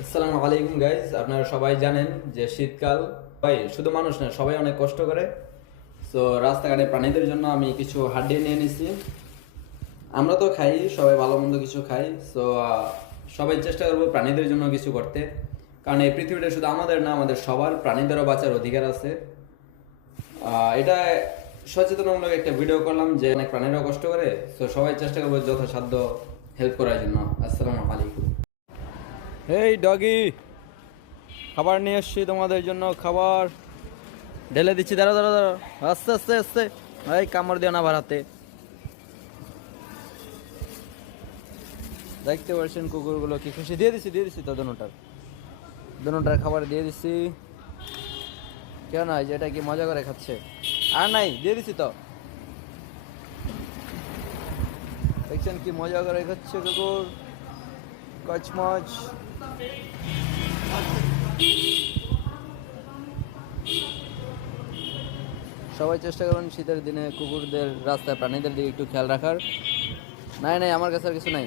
আসসালামু আলাইকুম গাইজ, আপনারা সবাই জানেন যে শীতকাল ভাই শুধু মানুষ না, সবাই অনেক কষ্ট করে। সো রাস্তাঘাটে প্রাণীদের জন্য আমি কিছু হাড্ডি নিয়ে নিছি। আমরা তো খাই, সবাই ভালো মন্দ কিছু খাই। সো সবাই চেষ্টা করবো প্রাণীদের জন্য কিছু করতে, কারণ এই পৃথিবীটা শুধু আমাদের না, আমাদের সবার, প্রাণীদেরও বাঁচার অধিকার আছে। এটা সচেতনমূলক একটা ভিডিও করলাম যে অনেক প্রাণীরাও কষ্ট করে। সো সবাই চেষ্টা করবো যথাসাধ্য হেল্প করার জন্য। আসসালামু আলাইকুম। এই ডগি, খাবার নিয়ে এসছি তোমাদের জন্য। খাবার ঢেলে দিচ্ছি, দাঁড়া দাঁড়া দাঁড়া, আস্তে আস্তে আস্তে। এই কামড় দিও না আবার হাতে। দেখতে পাচ্ছেন কুকুরগুলো কি খুশি। দিয়ে দিছি তো দোনোটার খাবার দিয়ে দিচ্ছি। কেউ নয় যে এটা কি মজা করে খাচ্ছে। আর নাই, দিয়ে দিছি তো। দেখছেন কি মজা করে খাচ্ছে কুকুর, কচমচ। সবাই চেষ্টা করবেন শীতের দিনে কুকুরদের, রাস্তায় প্রাণীদের দিকে একটু খেয়াল রাখার। নাই নাই, আমার কাছে আর কিছু নাই।